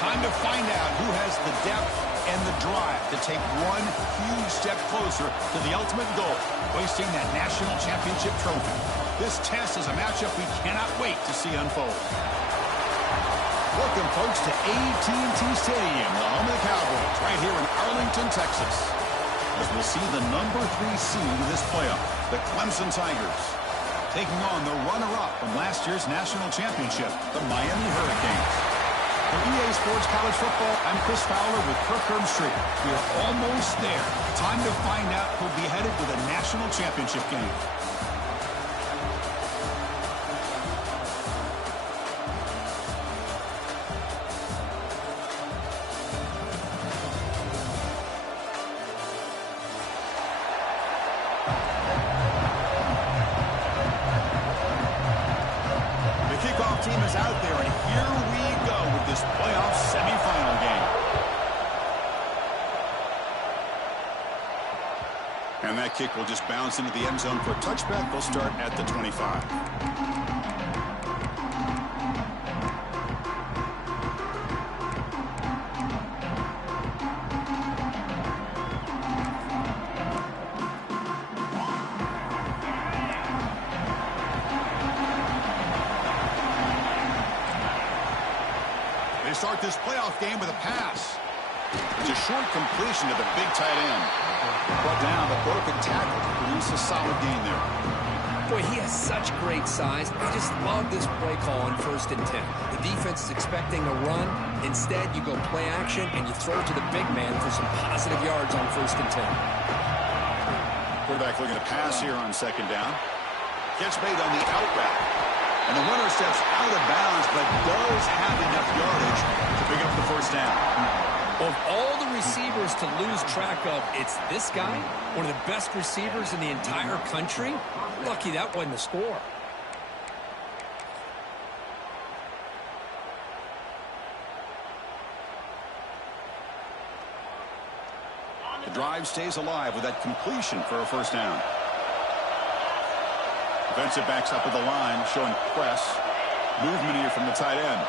Time to find out who has the depth and the drive to take one huge step closer to the ultimate goal, hoisting that national championship trophy. This test is a matchup we cannot wait to see unfold. Welcome, folks, to AT&T Stadium, the home of the Cowboys, right here in Arlington, Texas. As we'll see the number 3 seed in this playoff, the Clemson Tigers, taking on the runner-up from last year's national championship, the Miami Hurricanes. For EA Sports College Football, I'm Chris Fowler with Kirk Herbstreit. We are almost there. Time to find out who'll be headed to the national championship game. Team is out there, and here we go with this playoff semifinal game. And that kick will just bounce into the end zone for a touchback. They'll start at the 25. They start this playoff game with a pass. It's a short completion to the big tight end. Brought down, but broken tackle to produce a solid gain there. Boy, he has such great size. I just love this play call on 1st and 10. The defense is expecting a run. Instead, you go play action, and you throw it to the big man for some positive yards on 1st and 10. Quarterback looking to pass here on 2nd down. Catch made on the out route. And the runner steps out of bounds, but does have enough yardage to pick up the 1st down. Of all the receivers to lose track of, it's this guy, one of the best receivers in the entire country. Lucky that wasn't a score. The drive stays alive with that completion for a 1st down. Defensive backs up at the line, showing press. Movement here from the tight end.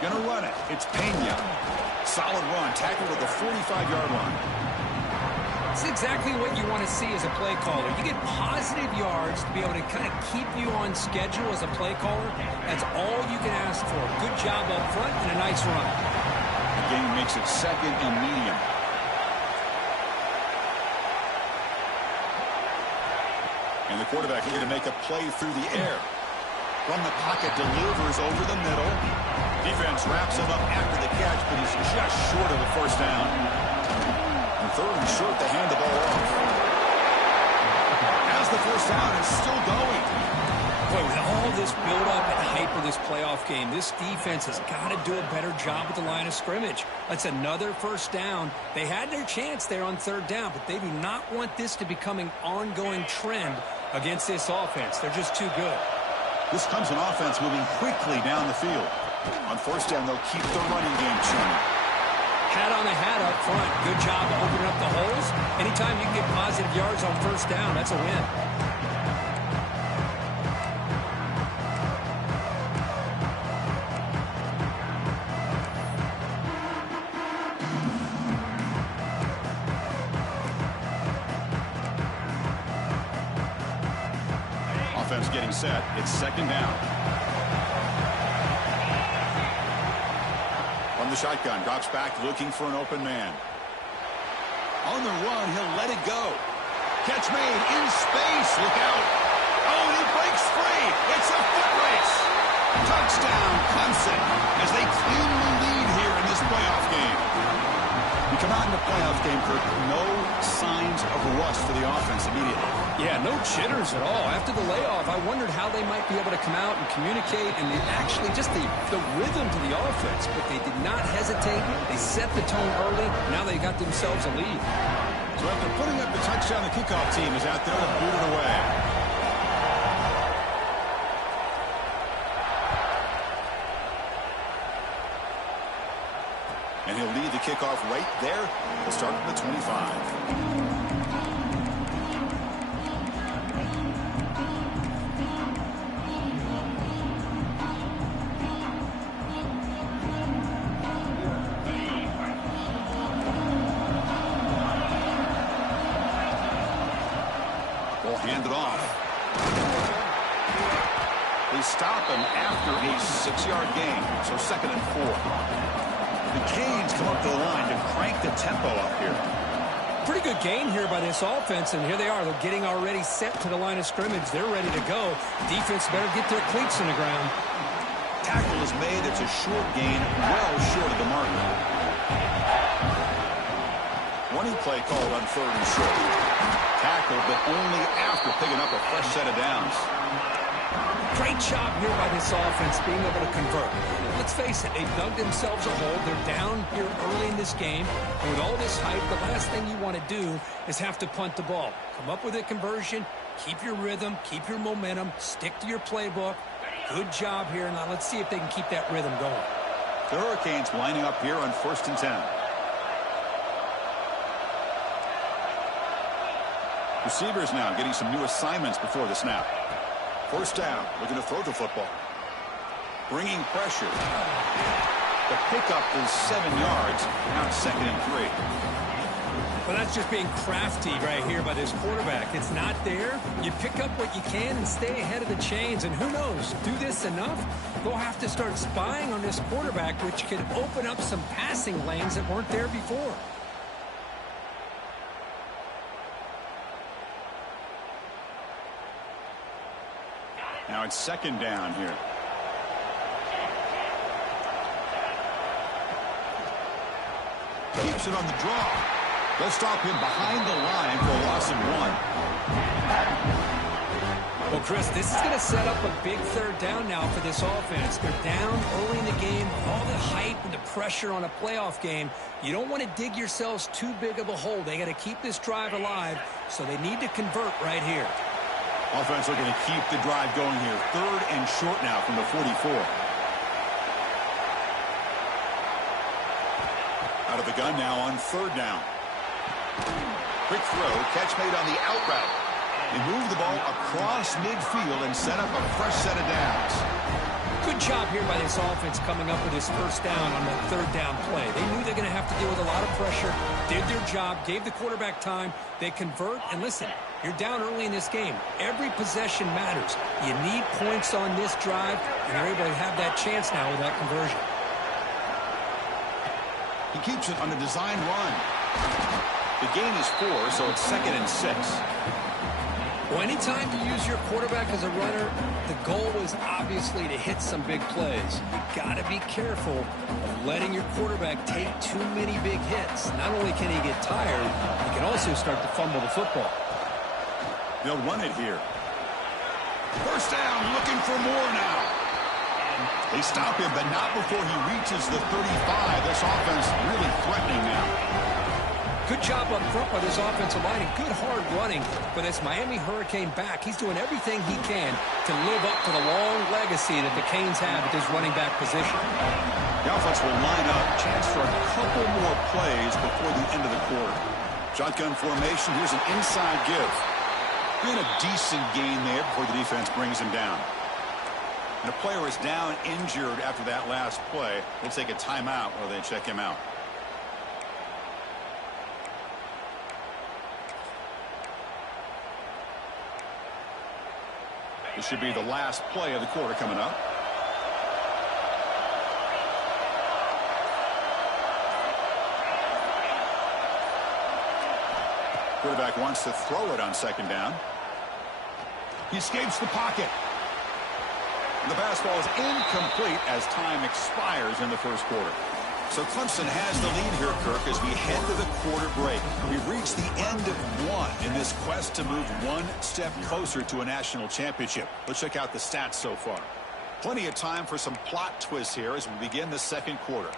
Gonna run it. It's Pena. Solid run. Tackled at the 45-yard line. It's exactly what you want to see as a play caller. You get positive yards to be able to kind of keep you on schedule as a play caller. That's all you can ask for. Good job up front and a nice run. The game makes it 2nd and medium. And the quarterback looking to make a play through the air. From the pocket, delivers over the middle. Defense wraps him up after the catch, but he's just short of the 1st down. And 3rd and short, they hand the ball off. As the 1st down is still going. Boy, with all this build-up and hype of this playoff game, this defense has got to do a better job at the line of scrimmage. That's another 1st down. They had their chance there on 3rd down, but they do not want this to become an ongoing trend against this offense. They're just too good. This comes an offense moving quickly down the field. On 1st down, they'll keep the running game churning. Hat on the hat up front. Good job opening up the holes. Anytime you can get positive yards on 1st down, that's a win. Offense getting set. It's 2nd down. From the shotgun, drops back looking for an open man. On the run, he'll let it go. Catch made in space. Look out. Oh, and he breaks free. It's a foot race. Touchdown, Clemson, as they cleanly lead here in this playoff game. You come out in the playoff game, Kirk, no signs of rust for the offense immediately. Yeah, no jitters at all. After the layoff, I wondered how they might be able to come out and communicate and actually just the rhythm to the offense. But they did not hesitate. They set the tone early. Now they got themselves a lead. So after putting up the touchdown, the kickoff team is out there to boot it away. And he'll lead the kickoff right there. He'll start from the 25. off. They stop him after a 6-yard gain, so 2nd and 4. The Canes come up to the line to crank the tempo up here. Pretty good gain here by this offense, and here they are. They're getting already set to the line of scrimmage. They're ready to go. Defense better get their cleats in the ground. Tackle is made. It's a short gain, well short of the marker. Running play called on 3rd and short. Tackle, but only after picking up a fresh set of downs. Great job here by this offense being able to convert. Let's face it, they've dug themselves a hole. They're down here early in this game. And with all this hype, the last thing you want to do is have to punt the ball. Come up with a conversion, keep your rhythm, keep your momentum, stick to your playbook. Good job here. Now let's see if they can keep that rhythm going. The Hurricanes lining up here on 1st and 10. Receivers now getting some new assignments before the snap. 1st down, looking to throw the football. Bringing pressure. The pickup is 7 yards. Now it's 2nd and 3. Well, that's just being crafty right here by this quarterback. It's not there. You pick up what you can and stay ahead of the chains. And who knows, do this enough, they'll have to start spying on this quarterback, which could open up some passing lanes that weren't there before. Now it's 2nd down here. Keeps it on the draw. They'll stop him behind the line for a loss of 1. Well, Chris, this is going to set up a big 3rd down now for this offense. They're down early in the game. All the hype and the pressure on a playoff game. You don't want to dig yourselves too big of a hole. They got to keep this drive alive, so they need to convert right here. Offense looking to keep the drive going here. 3rd and short now from the 44. Out of the gun now on 3rd down. Quick throw, catch made on the out route. They move the ball across midfield and set up a fresh set of downs. Good job here by this offense coming up with his 1st down on that 3rd down play. They knew they're going to have to deal with a lot of pressure, did their job, gave the quarterback time. They convert, and listen, you're down early in this game. Every possession matters. You need points on this drive, and they're able to have that chance now with that conversion. He keeps it on the design run. The gain is 4, so it's 2nd and 6. Well, anytime you use your quarterback as a runner, the goal is obviously to hit some big plays. You got to be careful of letting your quarterback take too many big hits. Not only can he get tired, he can also start to fumble the football. They'll run it here. 1st down, looking for more now. They stop him, but not before he reaches the 35. This offense really threatening now. Good job up front by this offensive line and good hard running for this Miami Hurricane back. He's doing everything he can to live up to the long legacy that the Canes have at this running back position. The offense will line up. Chance for a couple more plays before the end of the quarter. Shotgun formation. Here's an inside give. Been a decent gain there before the defense brings him down. And a player is down injured after that last play. We'll take a timeout while they check him out. This should be the last play of the quarter coming up. Quarterback wants to throw it on 2nd down. He escapes the pocket. And the pass ball is incomplete as time expires in the 1st quarter. So Clemson has the lead here, Kirk, as we head to the quarter break. We've reached the end of 1 in this quest to move one step closer to a national championship. Let's check out the stats so far. Plenty of time for some plot twists here as we begin the 2nd quarter.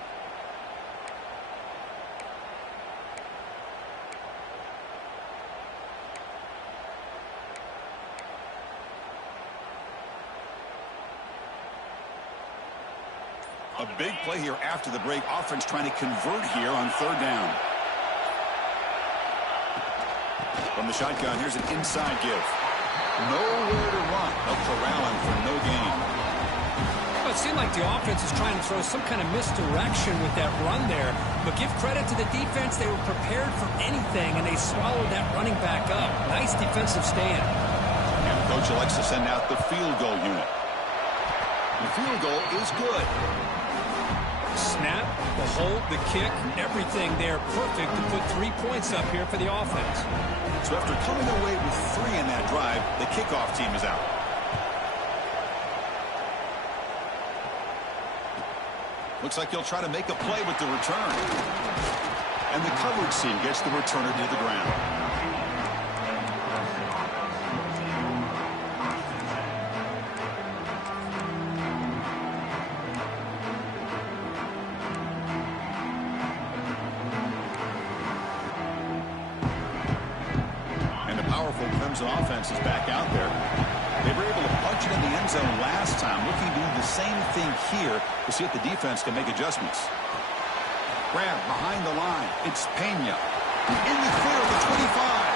A big play here after the break. Offense trying to convert here on 3rd down. From the shotgun, here's an inside give. Nowhere to run. They'll corral him for no gain. Well, it seemed like the offense is trying to throw some kind of misdirection with that run there. But give credit to the defense. They were prepared for anything, and they swallowed that running back up. Nice defensive stand. coach elects to send out the field goal unit. The field goal is good. Snap, the hold, the kick, everything there perfect to put 3 points up here for the offense. So after coming away with 3 in that drive, the kickoff team is out. Looks like he'll try to make a play with the return. And the coverage team gets the returner to the ground. And the powerful Crimson offense is back out there. They were able to punch it in the end zone last time, looking to do the same thing here to see if the defense can make adjustments. Grab behind the line. It's Pena. In the clear at the 25.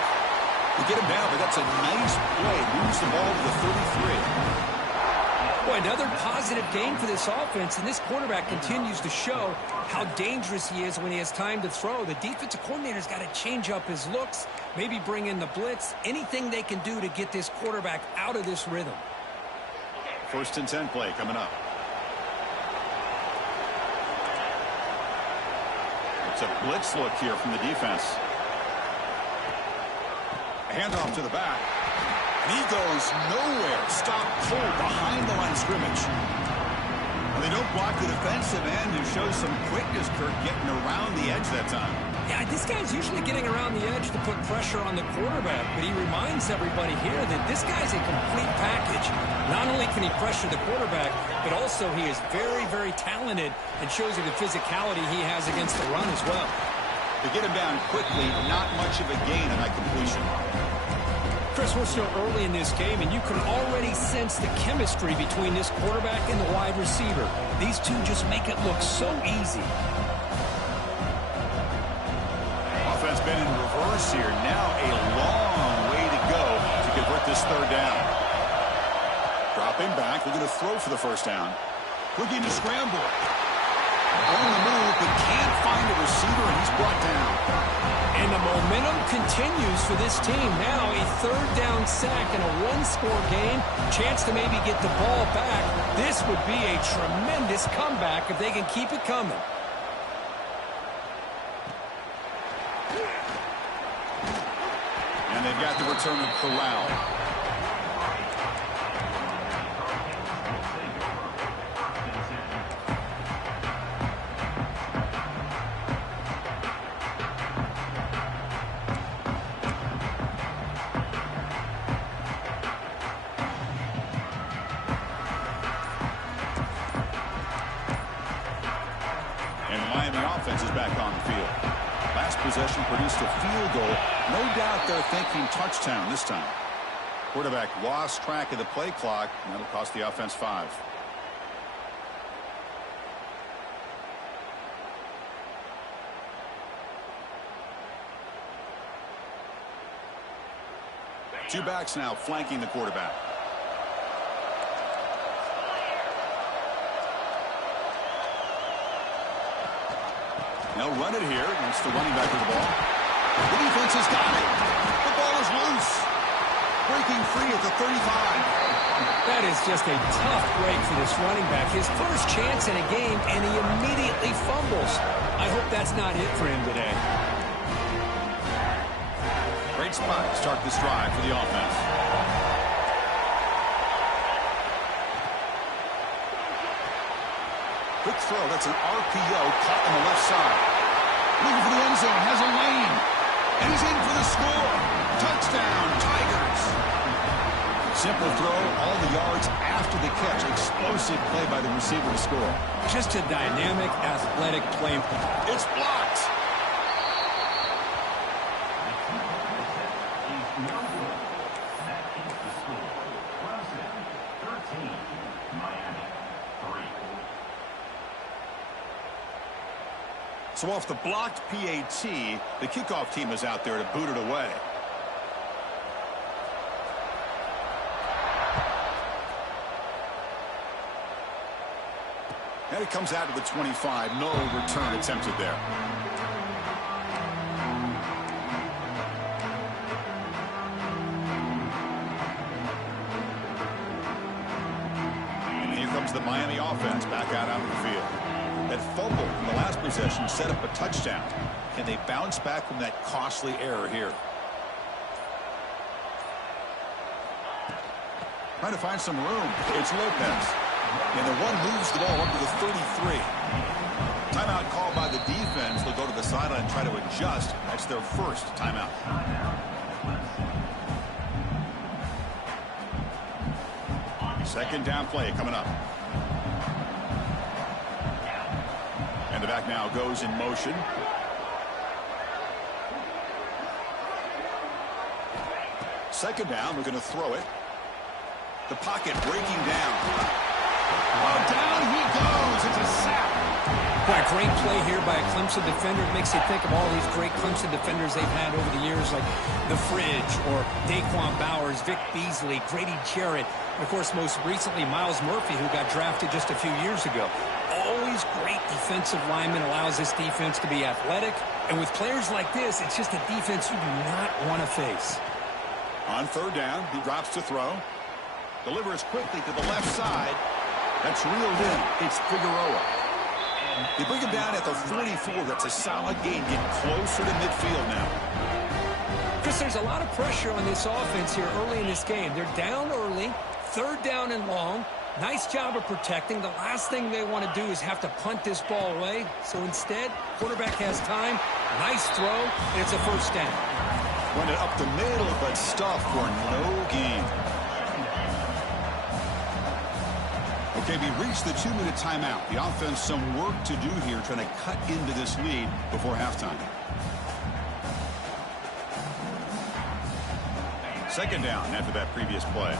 They get him down, but that's a nice play. Moves the ball to the 33. Boy, another positive game for this offense, and this quarterback continues to show how dangerous he is when he has time to throw. The defensive coordinator's got to change up his looks, maybe bring in the blitz, anything they can do to get this quarterback out of this rhythm. 1st and 10 play coming up. It's a blitz look here from the defense. A handoff to the back. And he goes nowhere. Stop cold behind the line of scrimmage. Well, they don't block the defensive end and show some quickness, Kirk, getting around the edge that time. Yeah, this guy's usually getting around the edge to put pressure on the quarterback, but he reminds everybody here that this guy's a complete package. Not only can he pressure the quarterback, but also he is very, very talented and shows you the physicality he has against the run as well. To get him down quickly, not much of a gain on that completion. Chris, we're still early in this game, and you can already sense the chemistry between this quarterback and the wide receiver. These two just make it look so easy. Offense been in reverse here. Now a long way to go to convert this 3rd down. Dropping back, looking to throw for the 1st down. Looking to scramble. On the move, but can't find a receiver, and he's brought down. And the momentum continues for this team. Now a 3rd down sack in a 1-score game. Chance to maybe get the ball back. This would be a tremendous comeback if they can keep it coming. And they've got the return of Corral. Offense is back on the field. Last possession produced a field goal. No doubt they're thinking touchdown this time. Quarterback lost track of the play clock, and that'll cost the offense 5. Two backs now flanking the quarterback. They'll run it here. It's the running back with the ball. The defense has got it. The ball is loose. Breaking free at the 35. That is just a tough break for this running back. His first chance in a game, and he immediately fumbles. I hope that's not it for him today. Great spot to start this drive for the offense. Quick throw. That's an RPO caught on the left side. Looking for the end zone. Has a lane. And he's in for the score. Touchdown, Tigers. Simple throw. All the yards after the catch. Explosive play by the receiver to score. Just a dynamic, athletic play. It's blocked. So off the blocked PAT, the kickoff team is out there to boot it away. And it comes out to the 25. No return attempted there. brings the Miami offense back out onto the field. That fumble in the last possession set up a touchdown. Can they bounce back from that costly error here? Trying to find some room. It's Lopez. And the one moves the ball up to the 33. Timeout called by the defense. They'll go to the sideline and try to adjust. That's their first timeout. Second down play coming up. And the back now goes in motion. Second down, we're going to throw it. The pocket breaking down. Oh, down he goes. It's a sack. What a great play here by a Clemson defender. It makes you think of all these great Clemson defenders they've had over the years, like The Fridge or Daquan Bowers, Vic Beasley, Grady Jarrett, and, of course, most recently, Miles Murphy, who got drafted just a few years ago. Always great defensive lineman, allows this defense to be athletic. And with players like this, it's just a defense you do not want to face. On third down, he drops to throw. Delivers quickly to the left side. That's reeled in. It's Figueroa. They bring him down at the 44. That's a solid gain. Get closer to midfield now. Chris, there's a lot of pressure on this offense here early in this game. They're down early, third down and long. Nice job of protecting. The last thing they want to do is have to punt this ball away. So instead, quarterback has time. Nice throw, and it's a first down. Run it up the middle, but stuffed for no gain. Okay, we reached the 2-minute timeout. The offense some work to do here, trying to cut into this lead before halftime. Second down after that previous play.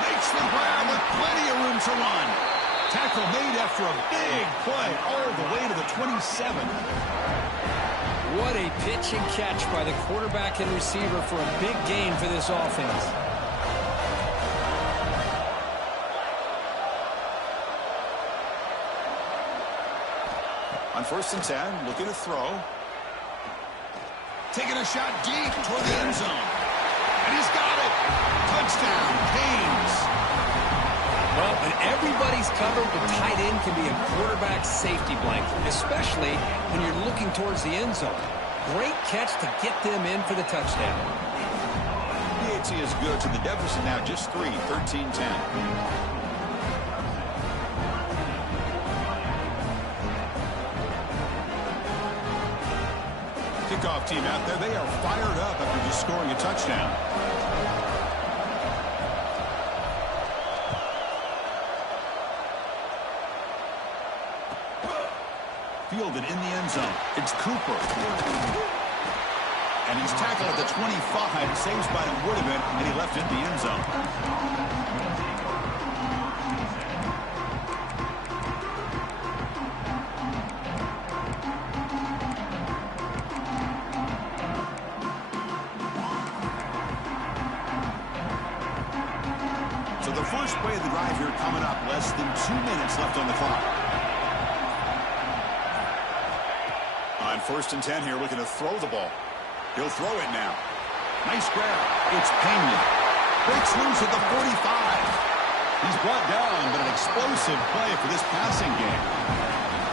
Makes the grab with plenty of room to run. Tackle made after a big play all the way to the 27. What a pitch and catch by the quarterback and receiver for a big gain for this offense. On first and 10, looking to throw. Taking a shot deep toward the end zone. And he's got it. Touchdown, Canes. Well, when everybody's covered, the tight end can be a quarterback safety blanket, especially when you're looking towards the end zone. Great catch to get them in for the touchdown. PAT is good, so the deficit now just 3, 13-10. Kickoff team out there, they are fired up after just scoring a touchdown. Fielded in the end zone. It's Cooper. And he's tackled at the 25. Saves by the would have been, and he left it in the end zone. So the first play of the drive here coming up. Less than 2 minutes left on the clock. On first and 10 here, looking to throw the ball. He'll throw it now. Nice grab. It's Pena. Breaks loose at the 45. He's brought down, but an explosive play for this passing game.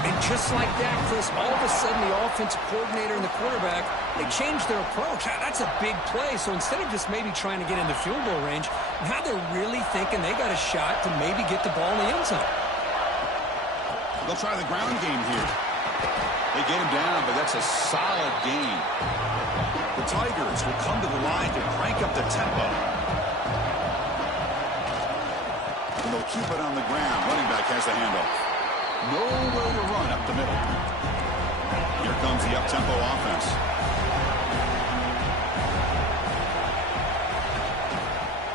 And just like that, Chris, all of a sudden the offensive coordinator and the quarterback, they changed their approach. That's a big play. So instead of just maybe trying to get in the field goal range, now they're really thinking they got a shot to maybe get the ball in the end zone. They'll try the ground game here. They get him down, but that's a solid gain. The Tigers will come to the line to crank up the tempo. And they'll keep it on the ground. Running back has the handoff. Nowhere to run up the middle. Here comes the up-tempo offense.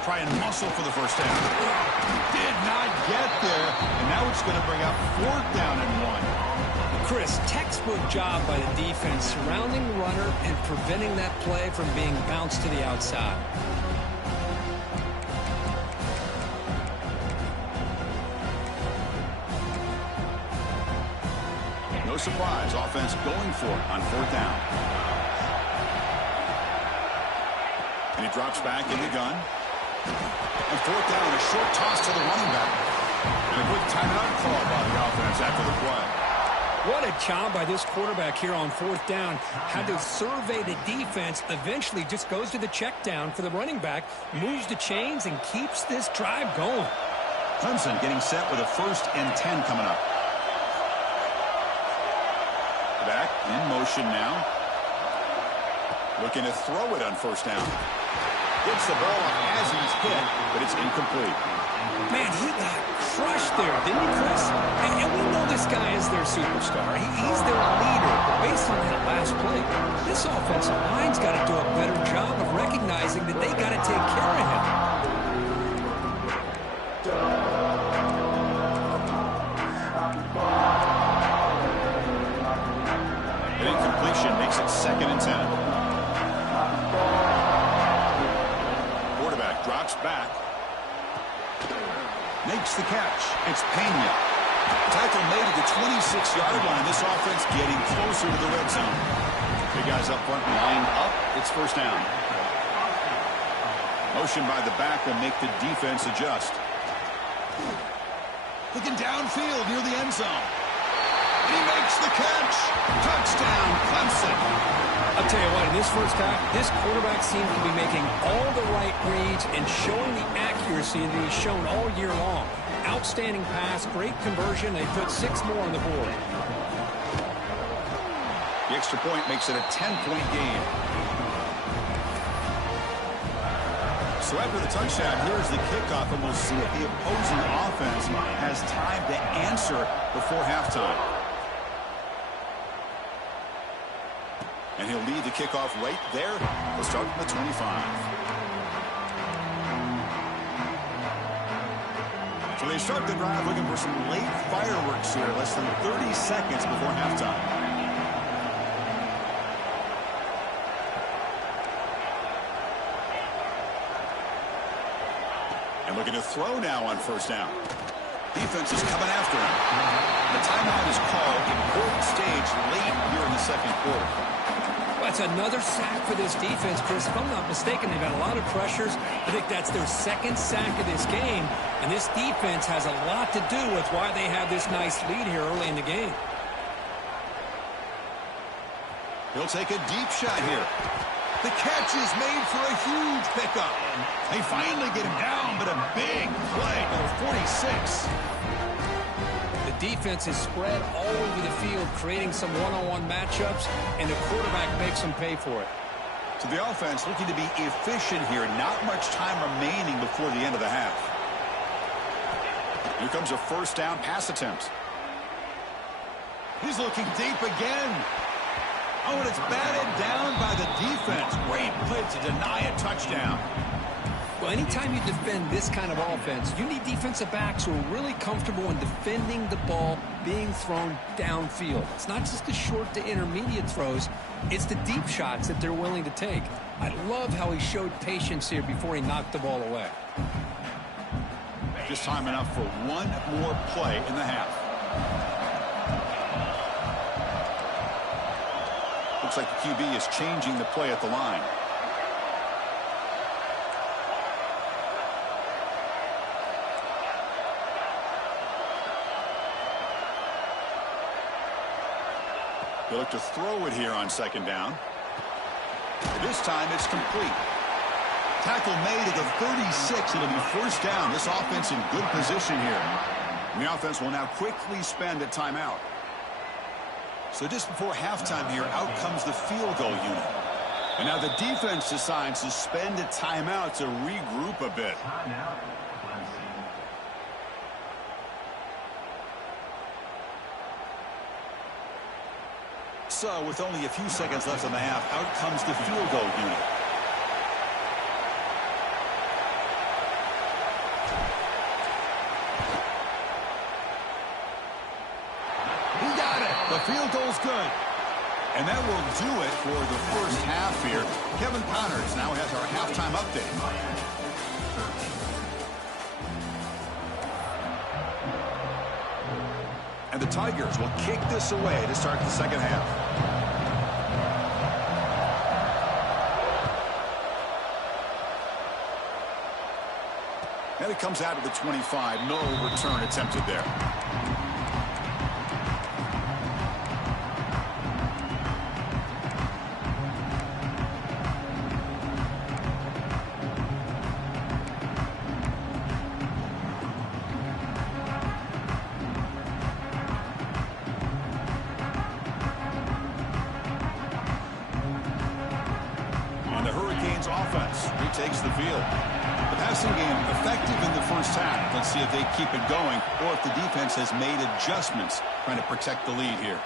Try and muscle for the first down. Did not get there. And now it's going to bring up fourth down and 1. Chris, textbook job by the defense surrounding the runner and preventing that play from being bounced to the outside. No surprise, offense going for it on fourth down. And he drops back in the gun. And fourth down, a short toss to the running back. And a quick timeout call by the offense after the play. What a job by this quarterback here on fourth down. Had to survey the defense, eventually just goes to the check down for the running back, moves the chains, and keeps this drive going. Clemson getting set with a 1st and 10 coming up. Back in motion now. Looking to throw it on first down. Gets the ball as he's hit, but it's incomplete. Man, he got crushed there, didn't he, Chris? And we know this guy is their superstar. He's their leader. But based on that last play, this offensive line's got to do a better job of recognizing that they got to take care of him. An incompletion makes it 2nd and 10. Quarterback drops back. Makes the catch. It's Pena. Tackle made at the 26-yard line. This offense getting closer to the red zone. Big guys up front lined up. It's first down. Motion by the back will make the defense adjust. Looking downfield near the end zone. He makes the catch. Touchdown, Clemson. I'll tell you what, in this first half, this quarterback seems to be making all the right reads and showing the accuracy that he's shown all year long. Outstanding pass, great conversion. They put 6 more on the board. The extra point makes it a 10-point game. So after the touchdown, here's the kickoff, and we'll see if the opposing offense has time to answer before halftime. And he'll lead the kickoff right there. We'll start from the 25. So they start the drive looking for some late fireworks here, less than 30 seconds before halftime. And looking to throw now on first down. Defense is coming after him. The timeout is called. Important stage late here in the second quarter. That's another sack for this defense, Chris. If I'm not mistaken, they've had a lot of pressures. I think that's their 2nd sack of this game. And this defense has a lot to do with why they have this nice lead here early in the game. He'll take a deep shot here. The catch is made for a huge pickup. They finally get him down, but a big play to the 46. The defense is spread all over the field, creating some one-on-one matchups, and the quarterback makes them pay for it. So the offense looking to be efficient here. Not much time remaining before the end of the half. Here comes a first down pass attempt. He's looking deep again. Oh, and it's batted down by the defense. Great play to deny a touchdown. Well, anytime you defend this kind of offense, you need defensive backs who are really comfortable in defending the ball being thrown downfield. It's not just the short to intermediate throws. It's the deep shots that they're willing to take. I love how he showed patience here before he knocked the ball away. Just time enough for one more play in the half. Looks like the QB is changing the play at the line. They look to throw it here on second down. This time it's complete. Tackle made at the 36. It'll be first down. This offense in good position here. And the offense will now quickly spend a timeout. So just before halftime here, out comes the field goal unit. And now the defense decides to spend a timeout to regroup a bit. So with only a few seconds left in the half, out comes the field goal unit. He got it. The field goal's good. And that will do it for the first half here. Kevin Connors now has our halftime update. And the Tigers will kick this away to start the second half. And it comes out of the 25. No return attempted there. Offense retakes the field. The passing game effective in the first half. Let's see if they keep it going or if the defense has made adjustments trying to protect the lead here.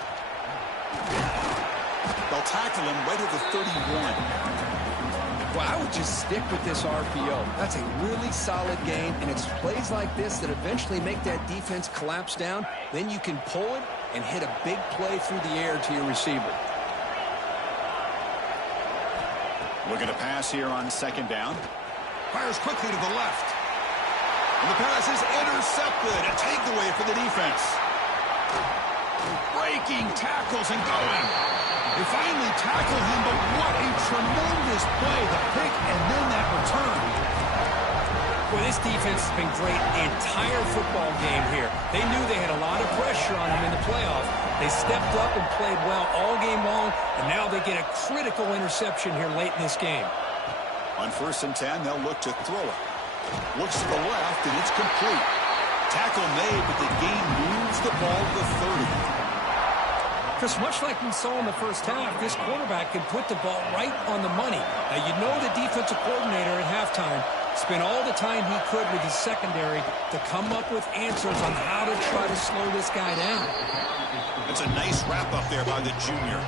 They'll tackle him right at the 31. Well, I would just stick with this RPO. That's a really solid game, and it's plays like this that eventually make that defense collapse down. Then you can pull it and hit a big play through the air to your receiver. Looking to pass here on second down. Fires quickly to the left. And the pass is intercepted. A takeaway for the defense. Breaking tackles and going. They finally tackle him, but what a tremendous play. The pick and then that return. Well, this defense has been great the entire football game here. They knew they had a lot of pressure on them in the playoff. They stepped up and played well all game long, and now they get a critical interception here late in this game. On 1st and 10, they'll look to throw it. Looks to the left, and it's complete. Tackle made, but the game moves the ball to the 30. Chris, much like we saw in the first half, this quarterback can put the ball right on the money. Now, you know the defensive coordinator at halftime spent all the time he could with his secondary to come up with answers on how to try to slow this guy down. It's a nice wrap-up there by the junior.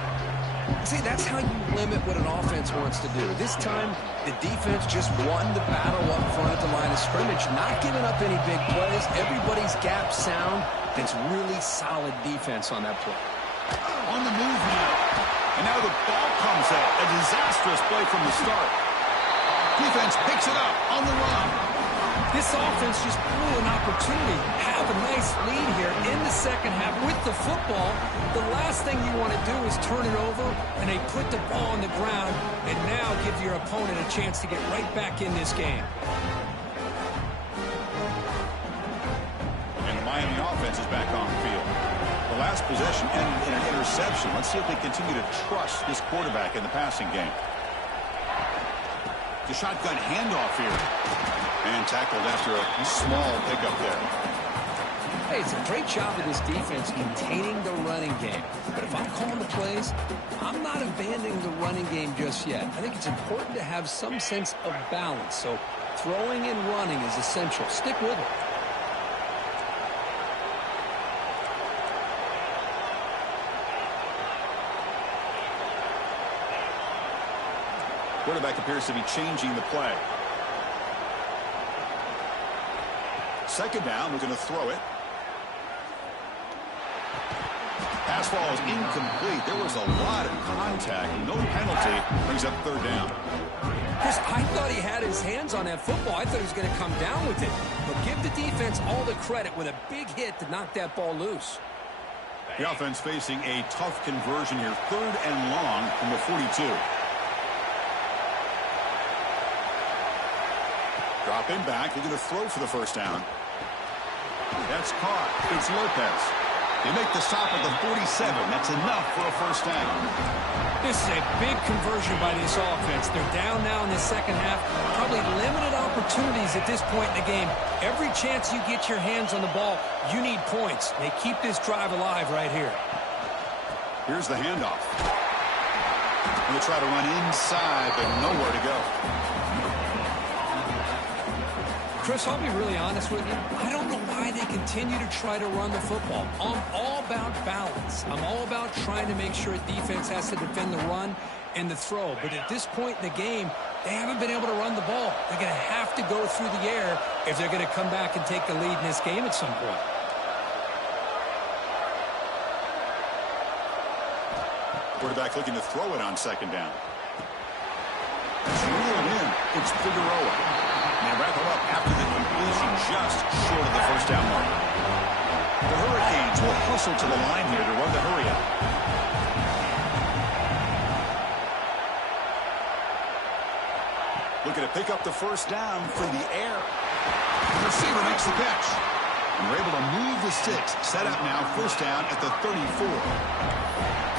See, that's how you limit what an offense wants to do. This time, the defense just won the battle up front at the line of scrimmage, not giving up any big plays. Everybody's gap sound. It's really solid defense on that play. On the move now. And now the ball comes out. A disastrous play from the start. Defense picks it up on the run. This offense just blew an opportunity. Have a nice lead here in the second half with the football. The last thing you want to do is turn it over, and they put the ball on the ground and now give your opponent a chance to get right back in this game. And the Miami offense is back on the field. The last possession ended in an interception. Let's see if they continue to trust this quarterback in the passing game. The shotgun handoff here. And tackled after a small pickup there. Hey, it's a great job of this defense containing the running game. But if I'm calling the plays, I'm not abandoning the running game just yet. I think it's important to have some sense of balance. So throwing and running is essential. Stick with it. Quarterback appears to be changing the play. Second down, we're going to throw it. Pass ball is incomplete. There was a lot of contact. No penalty. Brings up third down. Chris, I thought he had his hands on that football. I thought he was going to come down with it. But give the defense all the credit with a big hit to knock that ball loose. The offense facing a tough conversion here. 3rd and long from the 42. Dropping back. They're going to throw for the first down. That's caught. It's Lopez. They make the stop at the 47. That's enough for a first down. This is a big conversion by this offense. They're down now in the second half. Probably limited opportunities at this point in the game. Every chance you get your hands on the ball, you need points. They keep this drive alive right here. Here's the handoff. They'll try to run inside, but nowhere to go. Chris, I'll be really honest with you. I don't know why they continue to try to run the football. I'm all about balance. I'm all about trying to make sure defense has to defend the run and the throw. But at this point in the game, they haven't been able to run the ball. They're going to have to go through the air if they're going to come back and take the lead in this game at some point. Quarterback looking to throw it on second down. Reeled in. It's Figueroa. And they wrap it up after the completion just short of the first down mark. The Hurricanes will hustle to the line here to run the hurry up. Looking to pick up the first down from the air. The receiver makes the catch. And we're able to move the sticks. Set up now, first down at the 34.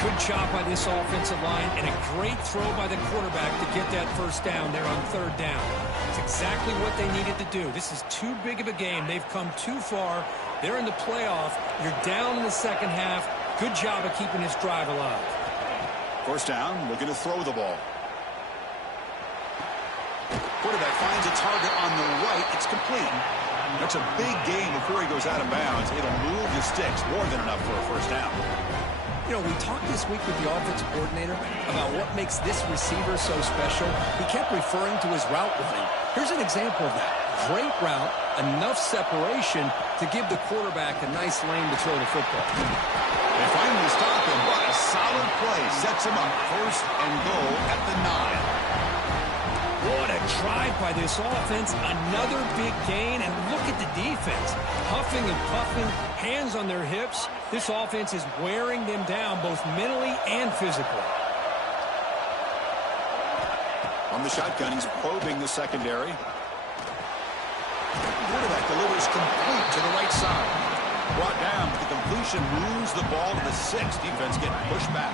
Good job by this offensive line and a great throw by the quarterback to get that first down there on third down. It's exactly what they needed to do. This is too big of a game. They've come too far. They're in the playoff. You're down in the second half. Good job of keeping this drive alive. First down, looking to throw the ball. Quarterback finds a target on the right. It's complete. That's a big gain before he goes out of bounds. It'll move the sticks more than enough for a first down. You know, we talked this week with the offensive coordinator about what makes this receiver so special. He kept referring to his route running. Here's an example of that. Great route, enough separation to give the quarterback a nice lane to throw the football. They finally stop him, but a solid play sets him up first and goal at the 9. What a drive by this offense. Another big gain, and look at the defense. Huffing and puffing, hands on their hips. This offense is wearing them down both mentally and physically. On the shotgun, he's probing the secondary. Quarterback delivers complete to the right side. Brought down, but the completion moves the ball to the 6. Defense getting pushed back.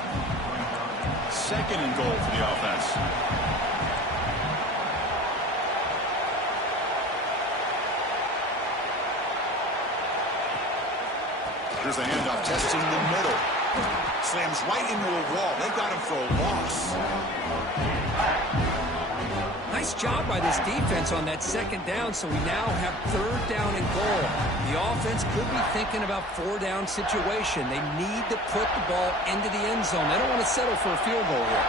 Second and goal for the offense. Here's the handoff, testing the middle. Slams right into a wall. They got him for a loss. Nice job by this defense on that second down, so we now have third down and goal. The offense could be thinking about four-down situation. They need to put the ball into the end zone. They don't want to settle for a field goal here.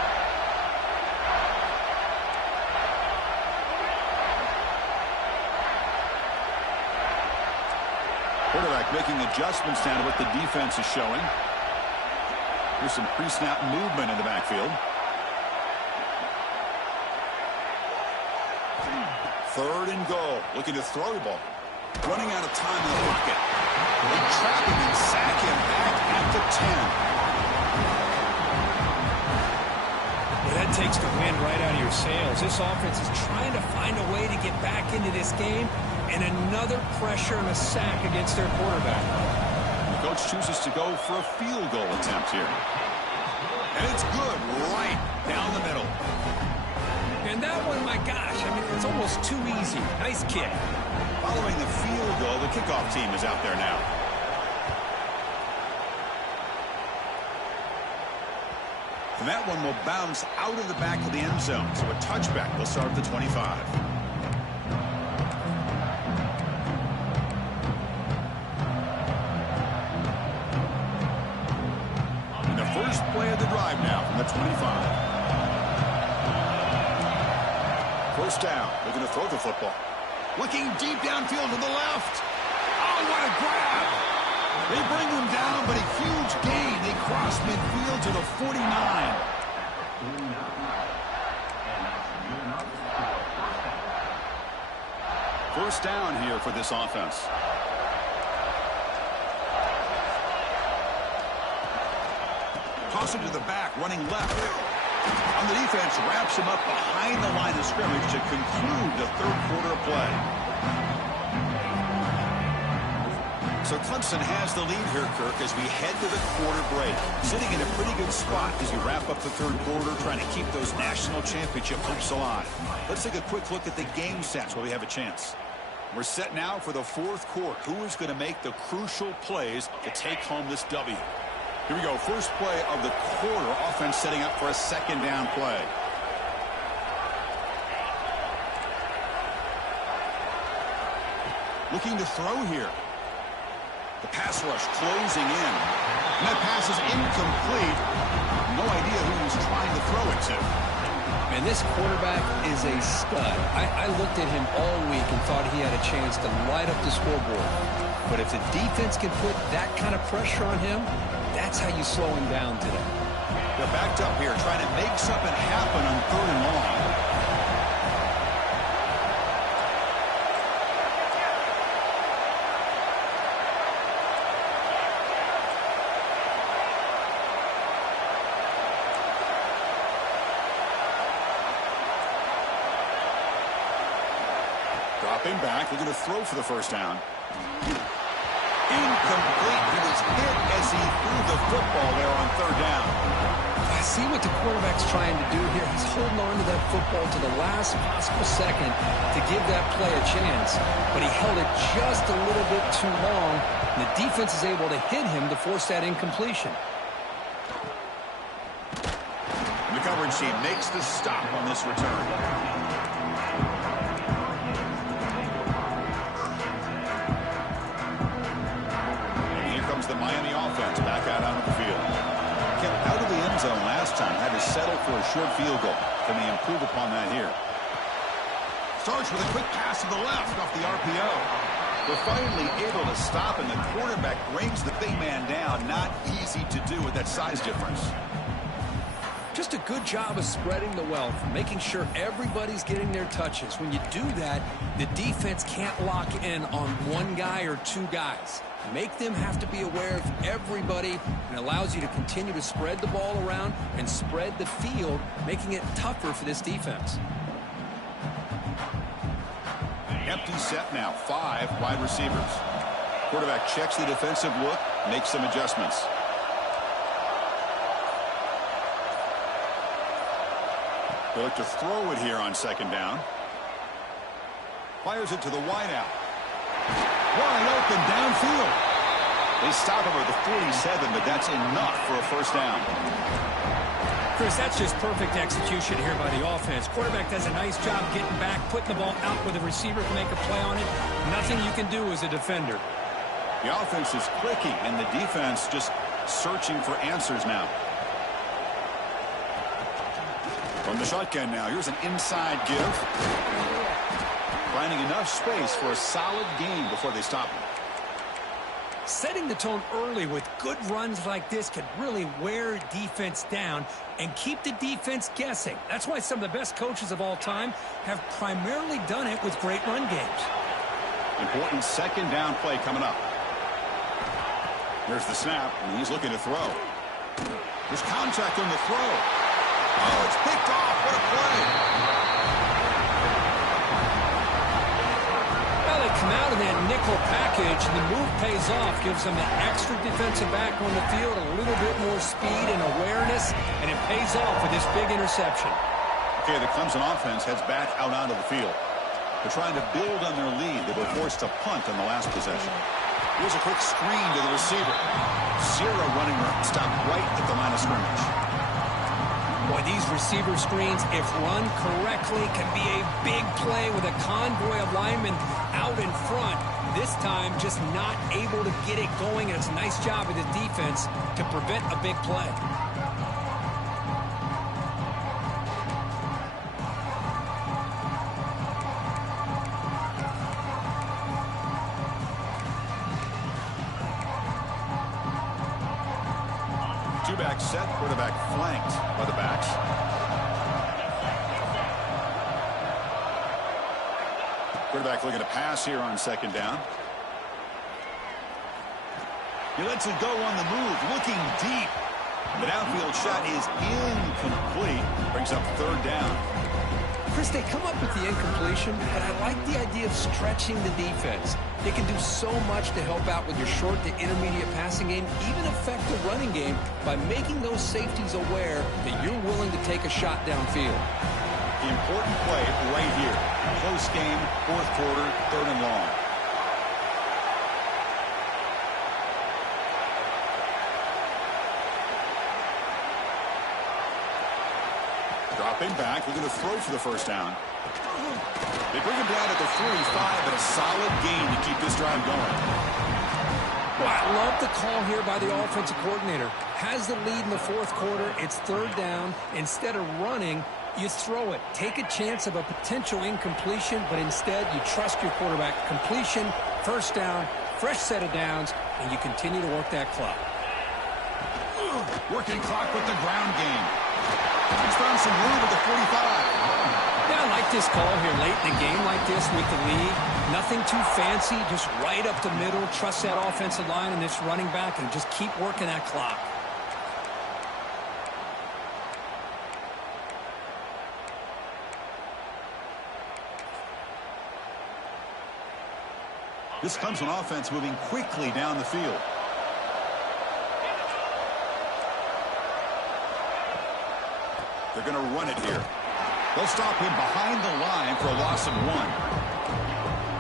Quarterback making adjustments down to what the defense is showing. There's some pre-snap movement in the backfield. Third and goal. Looking to throw the ball. Running out of time in the pocket. They trap him and sack him back at the 10. Well, that takes the wind right out of your sails. This offense is trying to find a way to get back into this game. And another pressure and a sack against their quarterback. The coach chooses to go for a field goal attempt here. And it's good right down the middle. And that one, my gosh, I mean, it's almost too easy. Nice kick. Following the field goal, the kickoff team is out there now. And that one will bounce out of the back of the end zone. So a touchback will start at the 25. First play of the drive now from the 25. First down. Looking to throw the football. Looking deep downfield to the left. Oh, what a grab. They bring him down, but a huge gain. They cross midfield to the 49. First down here for this offense. Toss it to the back, running left. On the defense, wraps him up behind the line of scrimmage to conclude the third quarter of play. So Clemson has the lead here, Kirk, as we head to the quarter break. Sitting in a pretty good spot as we wrap up the third quarter, trying to keep those national championship hopes alive. Let's take a quick look at the game stats while we have a chance. We're set now for the fourth quarter. Who is going to make the crucial plays to take home this W? Here we go. First play of the quarter. Offense setting up for a second down play. Looking to throw here. The pass rush closing in. And that pass is incomplete. No idea who he's trying to throw it to. And this quarterback is a stud. I looked at him all week and thought he had a chance to light up the scoreboard. But if the defense can put that kind of pressure on him, that's how you slow him down today. They're backed up here, trying to make something happen on third and long. Dropping back, looking to throw for the first down. Incomplete. He was hit as he threw the football there on third down. I see what the quarterback's trying to do here. He's holding on to that football to the last possible second to give that play a chance. But he held it just a little bit too long, and the defense is able to hit him to force that incompletion. The coverage team makes the stop on this return. The Miami offense back out onto the field. Kept out of the end zone last time. Had to settle for a short field goal. Can they improve upon that here? Starts with a quick pass to the left off the RPO. They're finally able to stop, and the quarterback brings the big man down. Not easy to do with that size difference. Just a good job of spreading the wealth, making sure everybody's getting their touches. When you do that, the defense can't lock in on one guy or two guys. Make them have to be aware of everybody, and allows you to continue to spread the ball around and spread the field, making it tougher for this defense. Empty set now, 5 wide receivers. Quarterback checks the defensive look, makes some adjustments. They look to throw it here on second down. Fires it to the wideout. Wide open downfield. They stop him at the 47, but that's enough for a first down. Chris, that's just perfect execution here by the offense. Quarterback does a nice job getting back, putting the ball out where the receiver can make a play on it. Nothing you can do as a defender. The offense is clicking, and the defense just searching for answers now. From the shotgun now, here's an inside give. Finding enough space for a solid gain before they stop him. Setting the tone early with good runs like this can really wear defense down and keep the defense guessing. That's why some of the best coaches of all time have primarily done it with great run games. Important second down play coming up. Here's the snap, and he's looking to throw. There's contact on the throw. Oh, it's picked off. What a play. Come out in that nickel package, and the move pays off, gives them the extra defensive back on the field, a little bit more speed and awareness, and it pays off with this big interception. Okay, the Clemson offense heads back out onto the field. They're trying to build on their lead. They were forced to punt on the last possession. Here's a quick screen to the receiver. Zero running room, stopped right at the line of scrimmage. Boy, these receiver screens, if run correctly, can be a big play with a convoy of linemen out in front. This time, just not able to get it going, and it's a nice job of the defense to prevent a big play. Two-back set, quarterback flanked by the backs. Quarterback looking to pass here on second down. He lets it go on the move, looking deep. The downfield shot is incomplete. Brings up third down. Chris, they come up with the incompletion, but I like the idea of stretching the defense. They can do so much to help out with your short to intermediate passing game, even affect the running game by making those safeties aware that you're willing to take a shot downfield. The important play right here. Close game, fourth quarter, third and long. Dropping back, looking to throw for the first down. They bring him down at the 45, but a solid gain to keep this drive going. Well, I love the call here by the offensive coordinator. Has the lead in the fourth quarter. It's third down. Instead of running, you throw it. Take a chance of a potential incompletion, but instead you trust your quarterback. Completion, first down, fresh set of downs, and you continue to work that clock. Working clock with the ground game. He's found some room at the 45. Yeah, I like this call here late in the game like this with the lead. Nothing too fancy, just right up the middle. Trust that offensive line and this running back and just keep working that clock. This Clemson offense moving quickly down the field. They're going to run it here. They'll stop him behind the line for a loss of 1.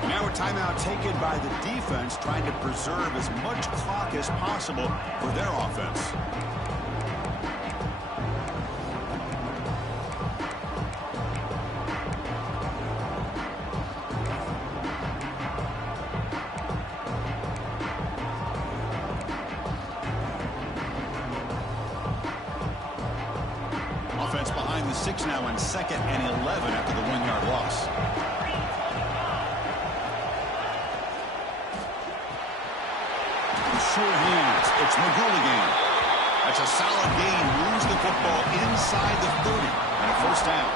Now a timeout taken by the defense, trying to preserve as much clock as possible for their offense. Offense behind the 6 now in 2nd and 11 after the 1-yard loss. Sure hands. It's McGooligan. That's a solid gain. Moves the football inside the 30 and a first down.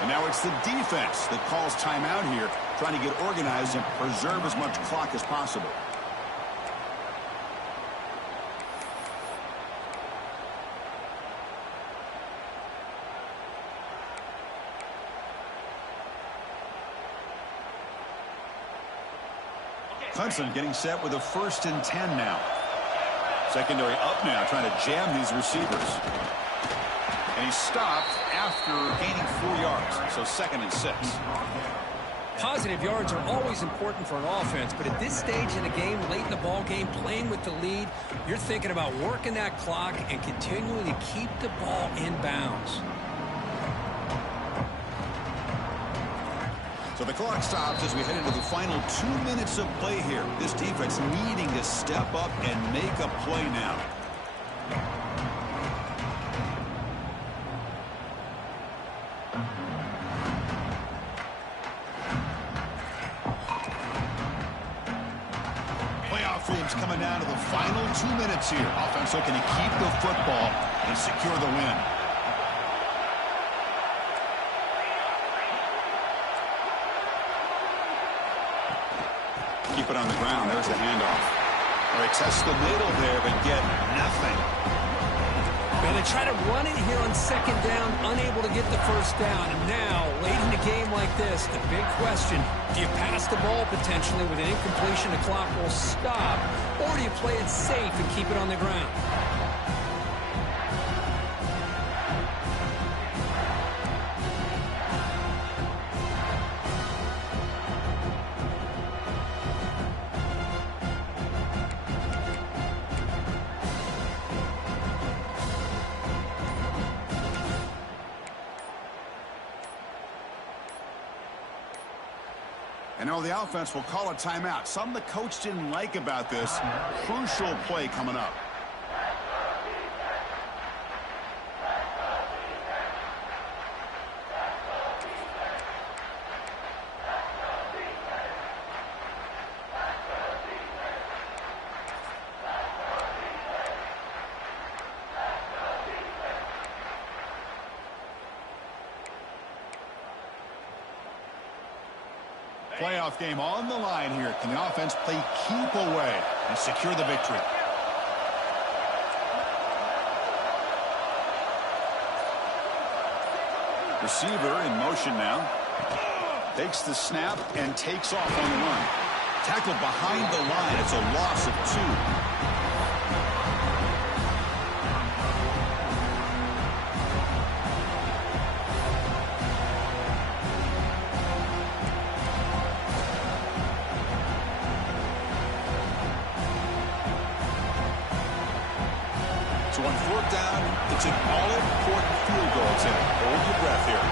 And now it's the defense that calls timeout here, trying to get organized and preserve as much clock as possible. Clemson getting set with a 1st and 10 now. Secondary up now, trying to jam these receivers. And he's stopped after gaining 4 yards, so 2nd and 6. Positive yards are always important for an offense, but at this stage in the game, late in the ball game, playing with the lead, you're thinking about working that clock and continuing to keep the ball in bounds. So the clock stops as we head into the final 2 minutes of play here. This defense needing to step up and make a play now. Playoff games coming down to the final 2 minutes here. Offense looking to keep the football and secure the win. Keep it on the ground. There's the handoff. All right, test the middle there, but get nothing. Well, they try to run it here on 2nd down, unable to get the first down. And now, late in a game like this, the big question, do you pass the ball potentially with an incompletion, the clock will stop, or do you play it safe and keep it on the ground? And now the offense will call a timeout. Something the coach didn't like about this. Crucial play coming up. Playoff game on the line here. Can the offense play keep away and secure the victory? Receiver in motion now. Takes the snap and takes off on the run. Tackled behind the line. It's a loss of 2. So on 4th down, it's an all-important field goal attempt. Hold your breath here.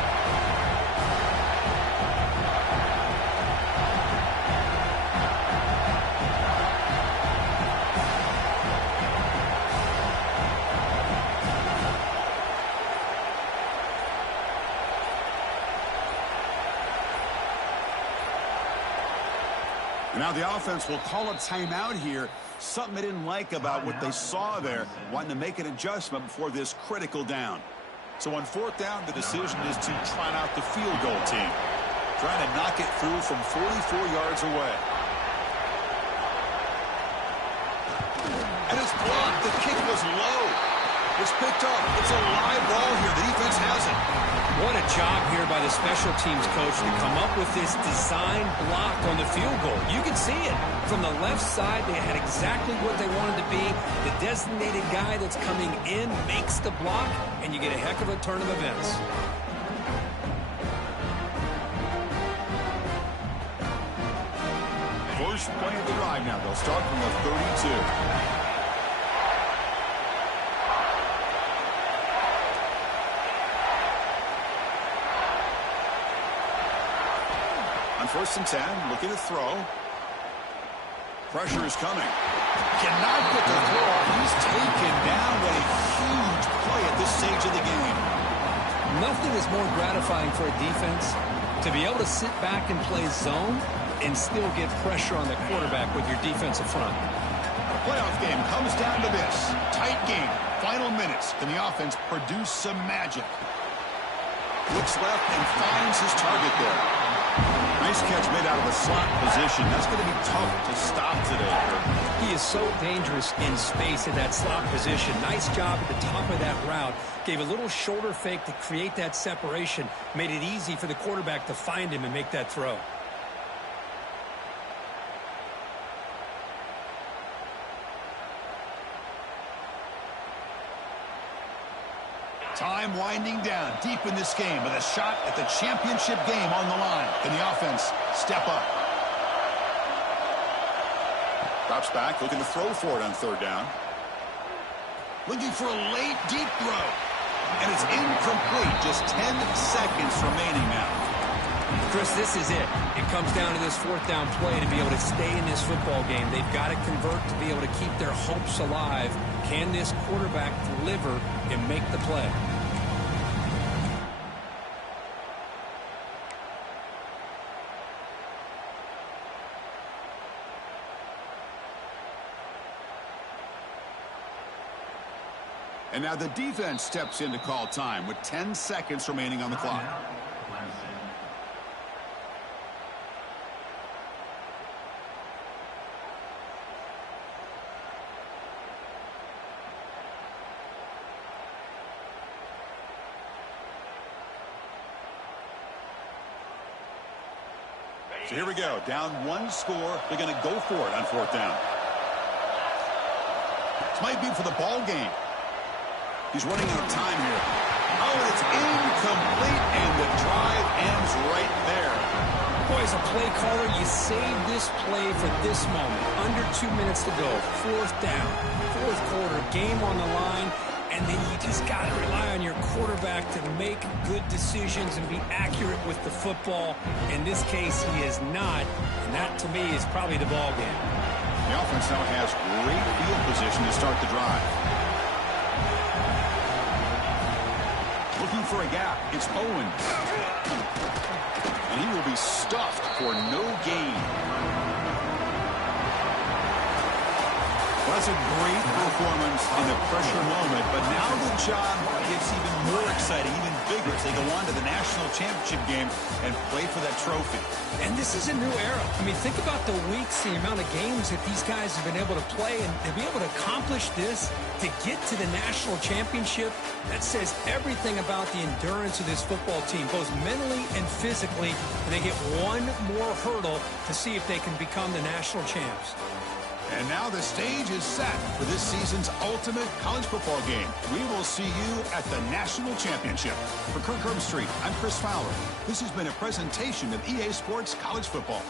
And now the offense will call a timeout here. Something they didn't like about what they saw there, wanting to make an adjustment before this critical down. So on 4th down, the decision is to trot out the field goal team, trying to knock it through from 44 yards away. And it's blocked. The kick was low. It's picked up. It's a live ball here. The defense has it. What a job here by the special teams coach to come up with this design block on the field goal. You can see it. From the left side, they had exactly what they wanted to be. The designated guy that's coming in makes the block, and you get a heck of a turn of events. First play of the drive now. They'll start from the 32. On 1st and 10, looking to throw. Pressure is coming. Cannot get the throw off. He's taken down. What a huge play at this stage of the game. Nothing is more gratifying for a defense to be able to sit back and play zone and still get pressure on the quarterback with your defensive front. The playoff game comes down to this. Tight game. Final minutes. Can the offense produce some magic? Looks left and finds his target there. Nice catch made out of the slot position. That's going to be tough to stop today. He is so dangerous in space in that slot position. Nice job at the top of that route. Gave a little shoulder fake to create that separation. Made it easy for the quarterback to find him and make that throw. Time winding down deep in this game with a shot at the championship game on the line. Can the offense step up? Drops back, looking to throw for it on 3rd down. Looking for a late, deep throw. And it's incomplete. Just 10 seconds remaining now. Chris, this is it. It comes down to this 4th down play to be able to stay in this football game. They've got to convert to be able to keep their hopes alive. Can this quarterback deliver and make the play? And now the defense steps in to call time with 10 seconds remaining on the clock. So here we go. Down 1 score. They're going to go for it on 4th down. This might be for the ball game. He's running out of time here. Oh, it's incomplete, and the drive ends right there. Boy, as a play caller, you save this play for this moment. Under 2 minutes to go. 4th down. 4th quarter. Game on the line. And then you just got to rely on your quarterback to make good decisions and be accurate with the football. In this case, he is not. And that, to me, is probably the ball game. The offense now has great field position to start the drive. Looking for a gap. It's Owen. And he will be stuffed for no gain. Well, that's a great performance in a pressure moment, but now the job gets even more exciting, even bigger as they go on to the national championship game and play for that trophy. And this is a new era. I mean, think about the weeks, the amount of games that these guys have been able to play, and to be able to accomplish this, to get to the national championship, that says everything about the endurance of this football team, both mentally and physically, and they get one more hurdle to see if they can become the national champs. And now the stage is set for this season's ultimate college football game. We will see you at the national championship. For Kirk Herbstreit, I'm Chris Fowler. This has been a presentation of EA Sports College Football.